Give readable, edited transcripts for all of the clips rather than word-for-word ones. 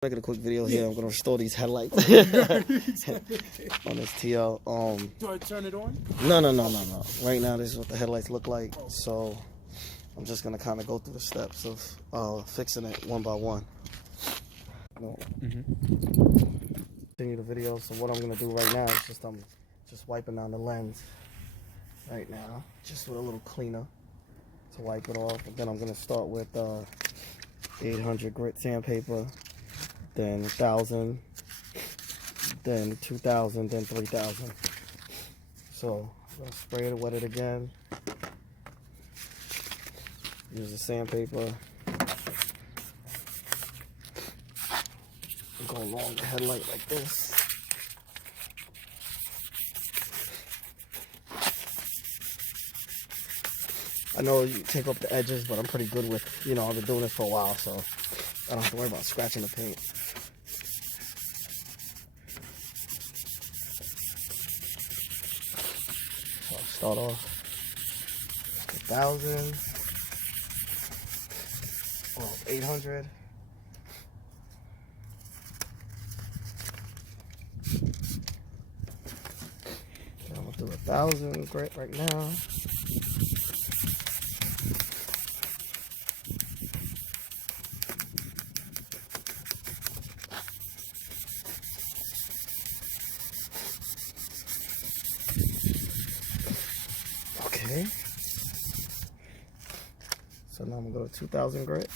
Making a quick video here. I'm gonna restore these headlights on this TL. Do I turn it on? No. Right now, this is what the headlights look like. So I'm just gonna kind of go through the steps of fixing it one by one. Continue the video. So what I'm gonna do right now is just wiping down the lens right now, just with a little cleaner to wipe it off. And then I'm gonna start with 800 grit sandpaper. Then 1,000, then 2,000, then 3,000. So I'm gonna spray it, wet it again. Use the sandpaper. Go along the headlight like this. I know you take up the edges, but I'm pretty good with, I've been doing this for a while, so I don't have to worry about scratching the paint. So I'll start off 1,000 or 800. I'm gonna do 1,000 grit right now. Okay, so now I'm gonna go to 2,000 grit.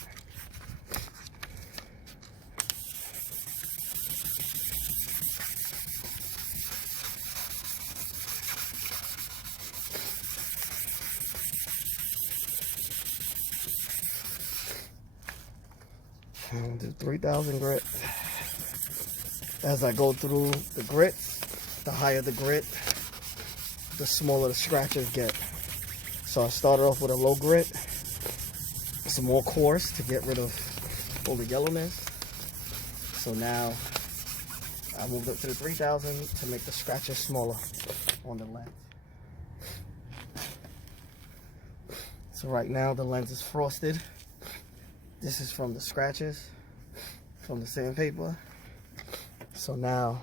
I'm gonna do 3,000 grit. As I go through the grits, the higher the grit, the smaller the scratches get. So I started off with a low grit, some more coarse to get rid of all the yellowness. So now I moved up to the 3,000 to make the scratches smaller on the lens. So right now the lens is frosted. This is from the scratches from the sandpaper. So now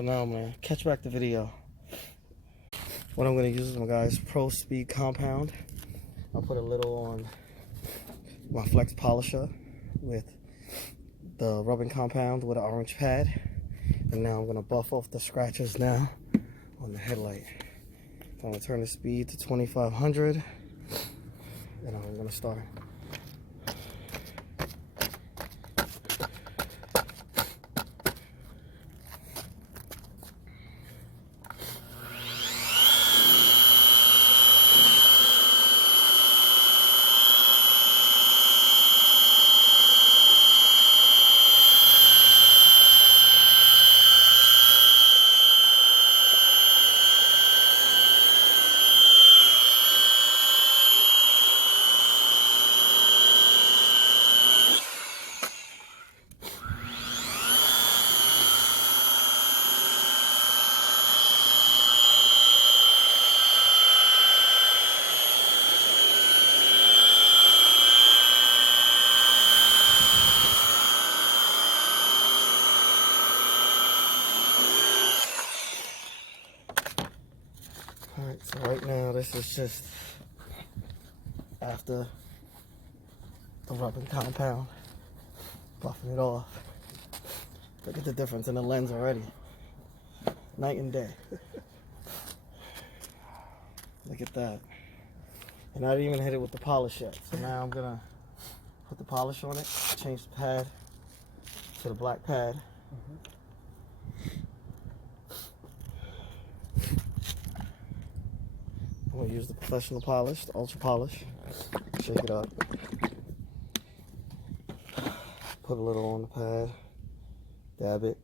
I'm gonna catch back the video. What I'm gonna use is my guys Pro Speed Compound. I'll put a little on my flex polisher with the rubbing compound with an orange pad. And now I'm gonna buff off the scratches now on the headlight. So I'm gonna turn the speed to 2,500 and I'm gonna start. Alright, so right now this is just after the rubbing compound, buffing it off. Look at the difference in the lens already. Night and day. Look at that. And I didn't even hit it with the polish yet. So now I'm gonna put the polish on it, change the pad to the black pad. I'm gonna use the professional polish, the ultra polish. Shake it up. Put a little on the pad. Dab it.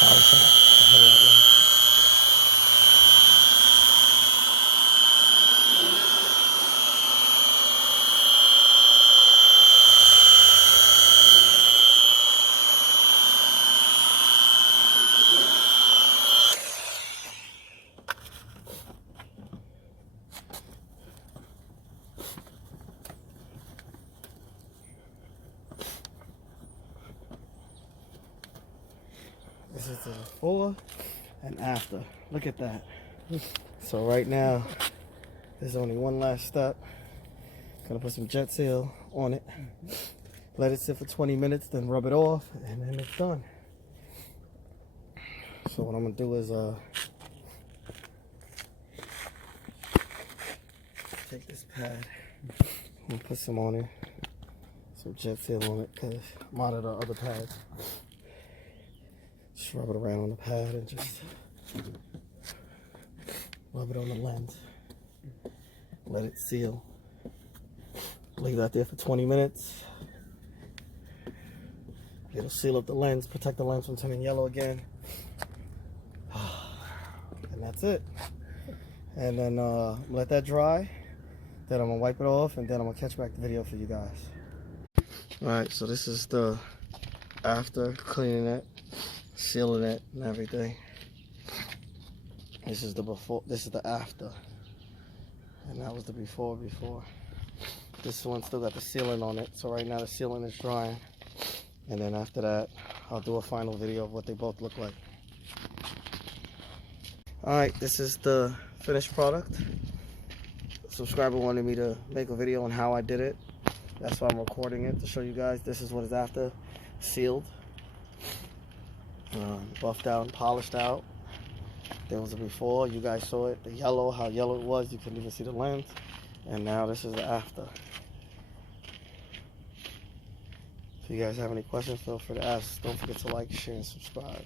Polish it. This is the before and after. Look at that. So right now, there's only one last step. Gonna put some jet seal on it. Let it sit for 20 minutes, then rub it off, and then it's done. So what I'm gonna do is take this pad. I'm gonna put some on it, some jet seal on it, because I'm out of the other pads. Just rub it around on the pad and just rub it on the lens. Let it seal. Leave that there for 20 minutes. It'll seal up the lens, protect the lens from turning yellow again. And that's it. And then let that dry. Then I'm gonna wipe it off, and then I'm gonna catch back the video for you guys. Alright, so this is the after cleaning it, sealing it and everything. This is the before, this is the after. And that was the before. This one still got the sealing on it, so right now the sealing is drying. And then after that, I'll do a final video of what they both look like. Alright, this is the finished product. A subscriber wanted me to make a video on how I did it. That's why I'm recording it, to show you guys this is what it's after. Sealed. Buffed out and polished out. There was a before, you guys saw it. The yellow, how yellow it was, you couldn't even see the lens. And now this is the after. If you guys have any questions, feel free to ask. Don't forget to like, share, and subscribe.